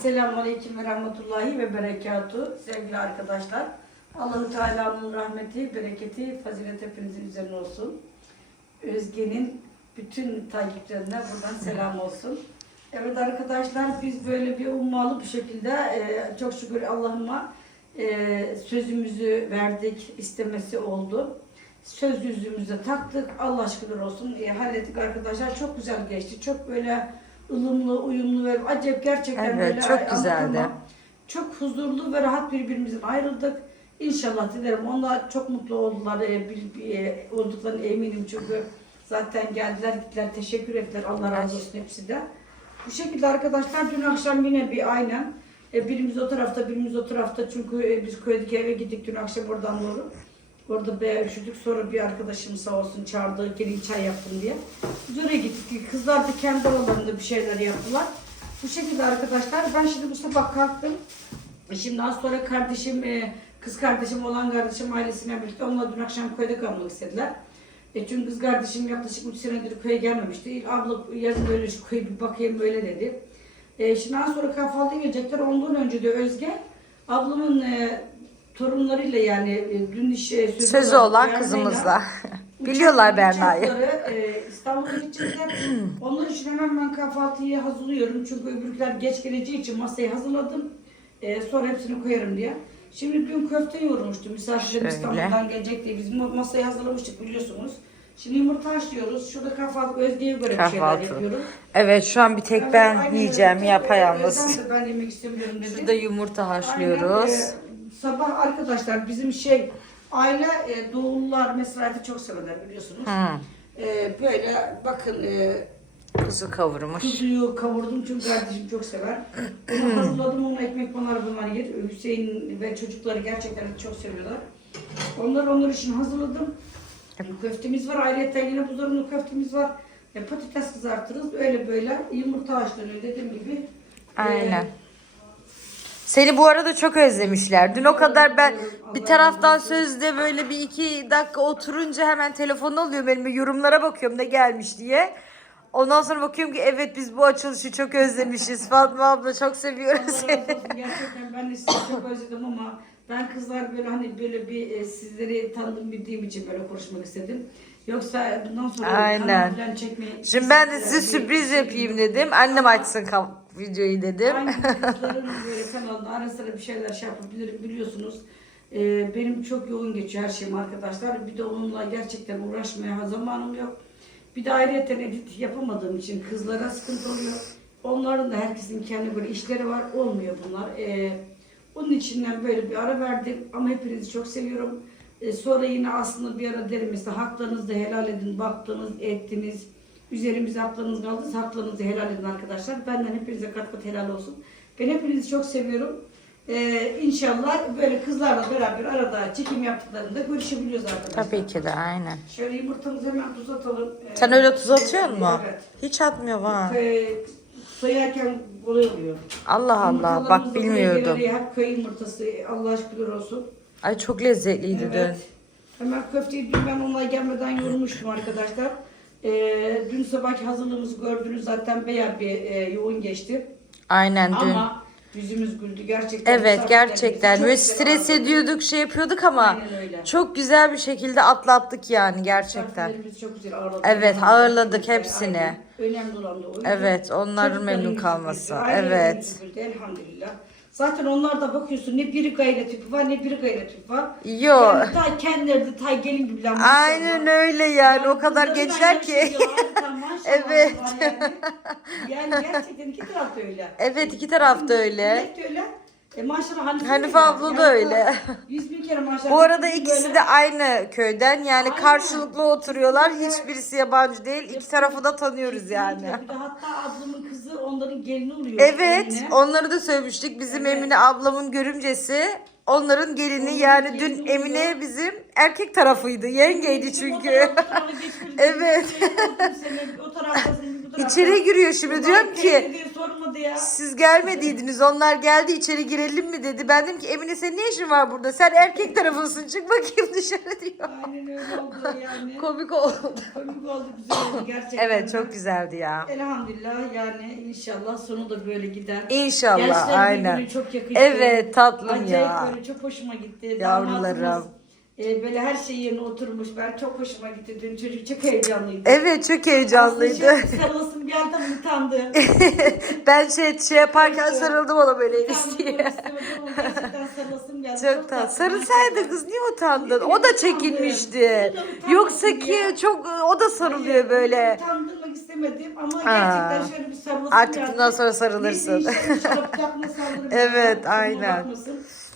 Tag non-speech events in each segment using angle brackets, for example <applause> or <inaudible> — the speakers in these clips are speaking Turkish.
Esselamu Aleyküm ve Rahmetullahi ve Berekatuhu. Sevgili arkadaşlar, Allahu Teala'nın rahmeti, bereketi, fazilet hepinizin üzerine olsun. Özge'nin bütün takipçilerine buradan selam olsun. Evet arkadaşlar, biz böyle bir ummalı bir şekilde e, çok şükür Allah'ıma e, sözümüzü verdik, istemesi oldu. Söz yüzümüze taktık, Allah şükürler olsun e, hallettik arkadaşlar. Çok güzel geçti, çok böyle ılımlı, uyumlu ve acayip gerçekten Evet, böyle çok anlatamam. güzeldi. Çok huzurlu ve rahat birbirimizden ayrıldık. İnşallah dilerim. Onlar çok mutlu oldular. E, bil- bil- e, olduklarına eminim çünkü zaten geldiler gittiler. Teşekkür ettiler. Allah razı olsun hepsi de. Bu şekilde arkadaşlar dün akşam yine bir aynen e, birimiz o tarafta birimiz o tarafta çünkü e, biz köydeki eve gittik dün akşam oradan doğru. Orada bayağı üşüdük. Sonra bir arkadaşım sağ olsun çağırdı. Gelin çay yaptım diye. Biz gittik. Kızlar da kendi aralarında bir şeyler yaptılar. Bu şekilde arkadaşlar. Ben şimdi bu sabah kalktım. Şimdi az sonra kardeşim, e, kız kardeşim olan kardeşim ailesine birlikte onunla dün akşam köyde kalmak istediler. E çünkü kız kardeşim yaklaşık 3 senedir köye gelmemişti. Abla yarın böyle şu köye bir bakayım böyle dedi. E, şimdi az sonra kahvaltıya gelecekler. Ondan önce de Özge ablamın e, torunlarıyla yani e, dün iş e, sözü, Sözü olan kızımızla. Biliyorlar Berna'yı. Uçakları, e, İstanbul'a gidecekler. <clears throat> Onlar için hemen ben kahvaltıyı hazırlıyorum. Çünkü öbürküler geç geleceği için masayı hazırladım. E, sonra hepsini koyarım diye. Şimdi dün köfte yoğurmuştum. Misafirlerim. İstanbul'dan gelecek diye. Biz ma- masayı hazırlamıştık biliyorsunuz. Şimdi yumurta haşlıyoruz. Şurada kahvaltı Özge'ye göre bir şeyler Kahvaltı. yapıyorum. Evet şu an bir tek Aynen ben öyle. yiyeceğim yapayalnız. Ben yemek istemiyorum dedi. Şurada yumurta Aynen, haşlıyoruz. e, sabah arkadaşlar bizim şey aile e, doğullar mesrati çok severler biliyorsunuz. Hı. E, böyle bakın e, Kuzu kavurmuş. kuzuyu kavurdum çünkü kardeşim çok sever. <clears throat> Onu hazırladım onu ekmek bunlar bunlar yer. Hüseyin ve çocukları gerçekten çok seviyorlar. Onlar onlar için hazırladım. Köftemiz var. Ayrıca yine buzdolabında köftemiz var. E, patates kızartırız. Öyle böyle yumurta haşlanıyor dediğim gibi. E, Aynen. Seni bu arada çok özlemişler. Dün o kadar ben bir taraftan sözde böyle bir iki dakika oturunca hemen telefon alıyor benim yorumlara bakıyorum ne gelmiş diye. Ondan sonra bakıyorum ki evet biz bu açılışı çok özlemişiz. Fatma abla çok seviyoruz seni. Gerçekten ben de sizi çok özledim ama ben kızlar böyle hani böyle bir e, sizleri tanıdım bildiğim için böyle konuşmak istedim. Yoksa bundan sonra Aynen. kanal falan çekmeyi... Şimdi ben de size sürpriz yapayım dedim. Annem açsın ka- videoyu dedim. Aynı <laughs> böyle kanalda ara sıra bir şeyler şey yapabilirim biliyorsunuz. Ee, benim çok yoğun geçiyor her şeyim arkadaşlar. Bir de onunla gerçekten uğraşmaya zamanım yok. Bir de ayrıca edit yapamadığım için kızlara sıkıntı oluyor. Onların da herkesin kendi böyle işleri var. Olmuyor bunlar. Ee, onun içinden böyle bir ara verdim ama hepinizi çok seviyorum. Ee, sonra yine aslında bir ara derim mesela haklarınızı helal edin. Baktınız, ettiniz. Üzerimize haklarınız kaldıysa haklarınızı helal edin arkadaşlar. Benden hepinize kat kat helal olsun. Ben hepinizi çok seviyorum. Ee, inşallah böyle kızlarla beraber arada çekim yaptıklarında görüşebiliyoruz arkadaşlar. Tabii ki de aynen. Şöyle yumurtamızı hemen tuz atalım. Ee, Sen öyle tuz atıyor musun? Evet. Hiç atmıyor ha. Ee, soyarken kolay oluyor. Allah Allah bak bilmiyordum. Hep köy yumurtası. Allah şükürler olsun. Ay çok lezzetliydi Evet. dün. Hemen köfteyi dün ben onlar gelmeden yoğurmuştum arkadaşlar. Ee, dün sabahki hazırlığımızı gördünüz zaten bayağı bir e, yoğun geçti. Aynen dün. Ama yüzümüz güldü gerçekten. Evet gerçekten güzel stres ağırladık. ediyorduk şey yapıyorduk ama çok güzel bir şekilde atlattık yani gerçekten. Çok güzel ağırladık. Evet, ağırladık hepsini. Aynen. Önemli olan da oydu. Evet, onların memnun kalması. Evet. güldü, Elhamdülillah. Zaten onlar da bakıyorsun ne biri gayret tipi var ne biri gayret tipi var. Yo. Yani ta kendileri de ta gelin gibiler. maşallah. Aynen öyle yani o kadar gençler ki. <laughs> Evet. Yani. yani gerçekten iki taraf da öyle. Evet iki taraf da öyle. De öyle. E maşallah Hanife, Hanife abla da öyle. Yüz bin kere maşallah. Bu arada ikisi böyle- de aynı köyden yani Aynen. karşılıklı oturuyorlar. Hiçbirisi yabancı değil. İki tarafı da tanıyoruz yani. Bir de hatta ablamın onların gelini oluyor. Evet Emine. onları da söylemiştik. Bizim Evet. Emine ablamın görümcesi. Onların gelini Onların yani gelini dün oluyor. Emine bizim erkek tarafıydı. Yengeydi çünkü. <laughs> Evet. Taraftasın. İçeri giriyor şimdi diyorum ki siz gelmediydiniz onlar geldi içeri girelim mi dedi. Ben dedim ki Emine senin ne işin var burada? Sen erkek tarafısın çık bakayım <laughs> dışarı diyor. Aynen öyle oldu yani. Komik oldu. Komik oldu güzel oldu gerçekten. Evet çok güzeldi ya. Elhamdülillah yani inşallah sonu da böyle gider. İnşallah Gençler aynen. çok yakıştı. Evet tatlım Acayip ya. böyle çok hoşuma gitti. Yavrularım. Damatımız, e, böyle her şey yerine oturmuş. Ben çok hoşuma gitti. Dün çocuk çok heyecanlıydı. Evet çok heyecanlıydı. Aslında sarılasım geldi ama utandı. <laughs> ben şey, şey yaparken sarıldım ona böyle Enis diye. gerçekten sarılasım geldi. Çok tatlı. Sarılsaydı kız niye utandın? O da çekinmişti. Yoksa ki çok o da sarılıyor böyle. Utandırmak istemedim ama gerçekten şöyle bir sarılasım Artık geldi. bundan sonra sarılırsın. Neyse inşallah. <laughs> Evet, aynen.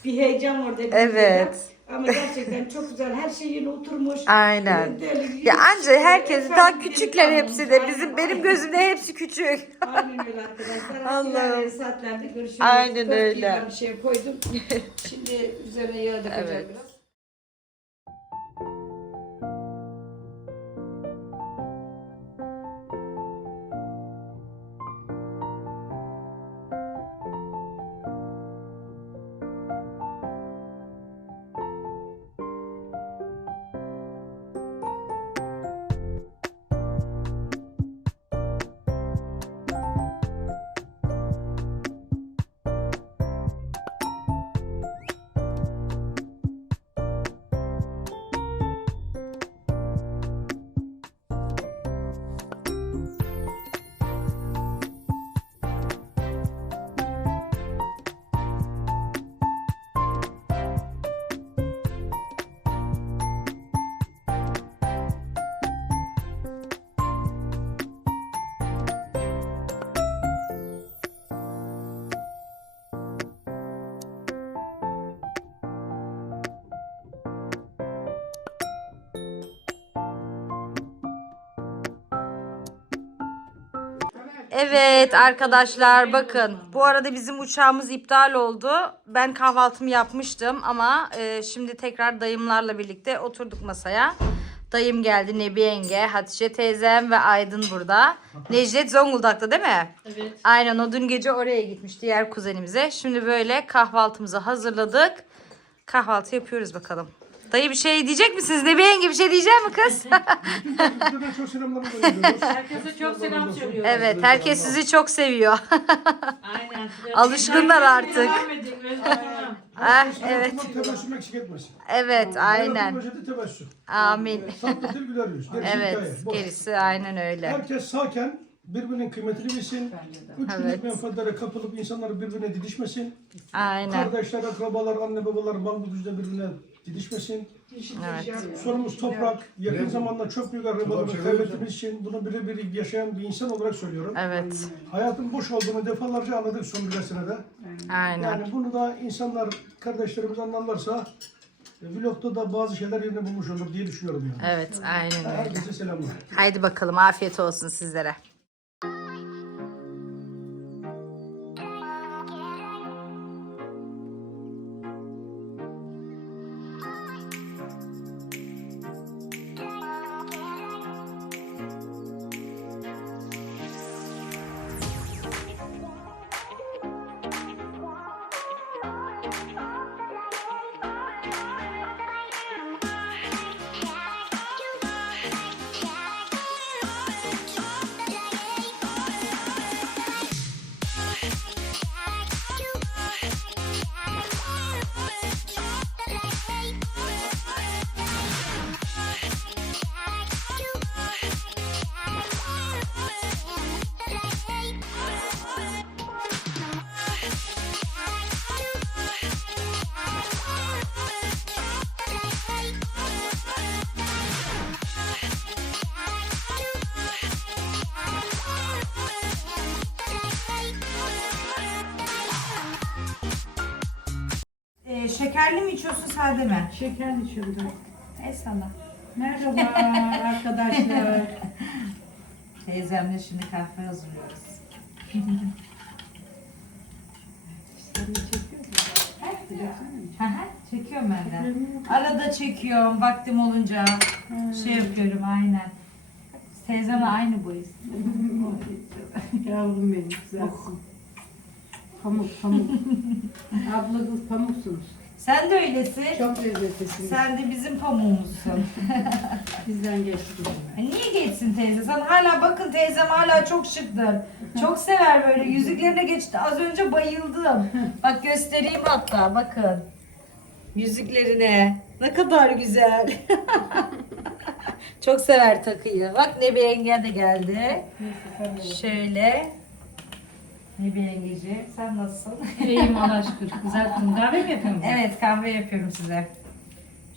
Bir heyecan hepimizde. Evet. Ama gerçekten çok güzel. Her şey yerine oturmuş. Aynen. Evet, öyle bir- Ya anca herkes Efendim, daha küçükler hepsi de. Aynen, Bizim benim aynen. gözümde hepsi küçük. Aynen öyle arkadaşlar. Allah'ım. Saatlerde görüşürüz. Aynen öyle. Bir şey koydum. <laughs> Şimdi üzerine yağ dökeceğim Evet. biraz. Evet arkadaşlar bakın bu arada bizim uçağımız iptal oldu. Ben kahvaltımı yapmıştım ama e, şimdi tekrar dayımlarla birlikte oturduk masaya. Dayım geldi, Nebi yenge, Hatice teyzem ve Aydın burada. Necdet Zonguldak'ta değil mi? Evet. Aynen o dün gece oraya gitmiş diğer kuzenimize. Şimdi böyle kahvaltımızı hazırladık. Kahvaltı yapıyoruz bakalım. Dayı bir şey diyecek misiniz? Nebi yenge bir şey diyecek mi kız? <laughs> Herkese çok. Herkese selam söylüyorum. evet herkes sizi çok seviyor. Aynen. <laughs> Alışkınlar artık. Ah, evet. Tebessüm eksik. Evet aynen. Amin. Güler yüz. Evet gerisi aynen öyle. Herkes sağken birbirinin kıymetini bilsin. Üç Evet. günlük menfaatlere kapılıp insanlar birbirine didişmesin. Aynen. Kardeşler, akrabalar, anne babalar mal bu düzde birbirine didişmesin. Evet. Sorumuz toprak. Yakın zamanda çok büyük akrabalarını kaybettiğimiz için bunu birebir yaşayan bir insan olarak söylüyorum. Evet. Hayatın boş olduğunu defalarca anladık son birer senede. Aynen. Yani bunu da insanlar, kardeşlerimiz anlarlarsa e, vlogda da bazı şeyler yerini bulmuş olur diye düşünüyorum yani. Evet aynen öyle. Herkese selamlar. Haydi bakalım afiyet olsun sizlere. Şekerli mi içiyorsun sade mi? Şekerli içiyorum ben. El. Merhaba arkadaşlar. Teyzemle şimdi kahve hazırlıyoruz. Hı hı, Çekiyorum ben de. Arada çekiyorum vaktim olunca. Şey yapıyorum aynen. Teyzemle aynı boyuz. Yavrum benim güzelsin. Pamuk pamuk. <laughs> Abla kız pamuksunuz. Sen de öylesin. Çok lezzetlisiniz. Sen de bizim pamuğumuzsun. <laughs> Bizden geçtiniz. Ay, Niye geçsin teyze? Sen hala bakın teyzem hala çok şıktır. Çok sever böyle. Yüzüklerine geçti. Az önce bayıldım. Bak göstereyim hatta bakın. Yüzüklerine. Ne kadar güzel. <laughs> çok sever takıyı. Bak Nebi Yenge de geldi. Neyse Şöyle. Nebi Yengeci sen nasılsın? İyiyim Allah <laughs> şükür. Güzel kızım. Kahve mi yapıyorsun? evet kahve yapıyorum size.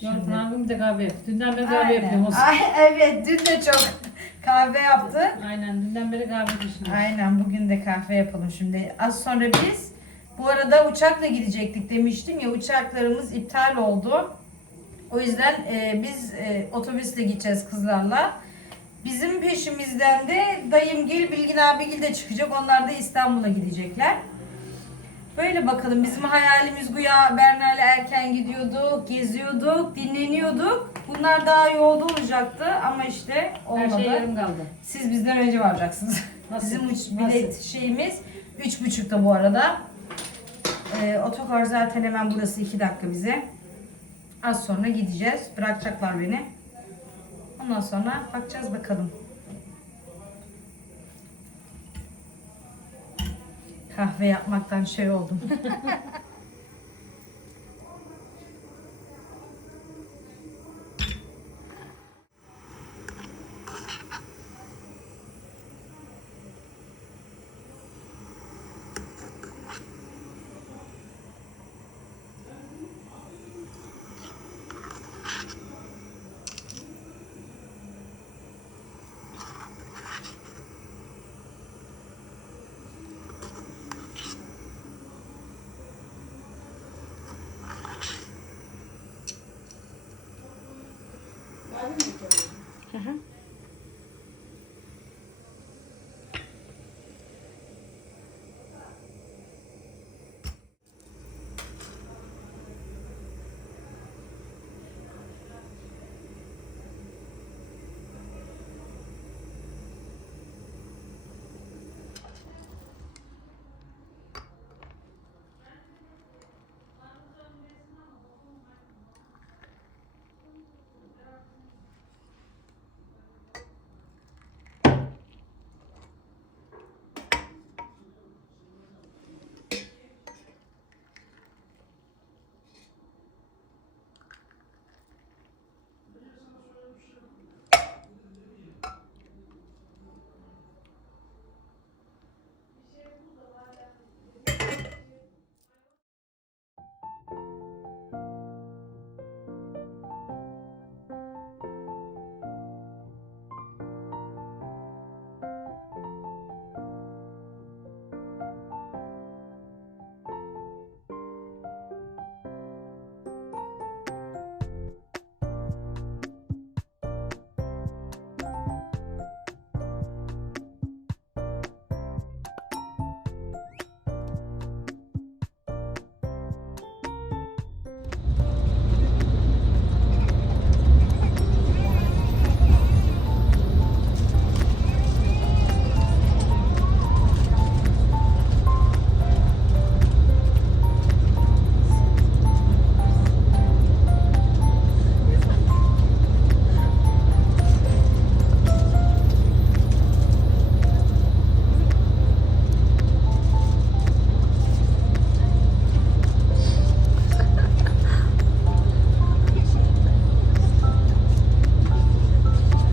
Yok, abim de kahve yapıyor. Dünden beri kahve yapıyorum. Olsun. Ay, evet dün de çok kahve yaptı. Aynen. Dünden beri kahve düşünüyorum. Aynen bugün de kahve yapalım şimdi. Az sonra biz bu arada uçakla gidecektik demiştim ya uçaklarımız iptal oldu. O yüzden e, biz e, otobüsle gideceğiz kızlarla. Bizim peşimizden de dayımgil, Bilgin abigil de çıkacak. Onlar da İstanbul'a gidecekler. Böyle bakalım bizim hayalimiz güya Berna'yla erken gidiyorduk, geziyorduk, dinleniyorduk. Bunlar daha yolda olacaktı ama işte Her olmadı. şey yarım kaldı. Siz bizden önce varacaksınız. Nasıl? Bizim uç, Nasıl? bilet şeyimiz üç buçukta bu arada. Ee, otokar zaten hemen burası iki dakika bize. Az sonra gideceğiz. Bırakacaklar beni. Ondan sonra bakacağız bakalım. Kahve yapmaktan şey oldum. <laughs>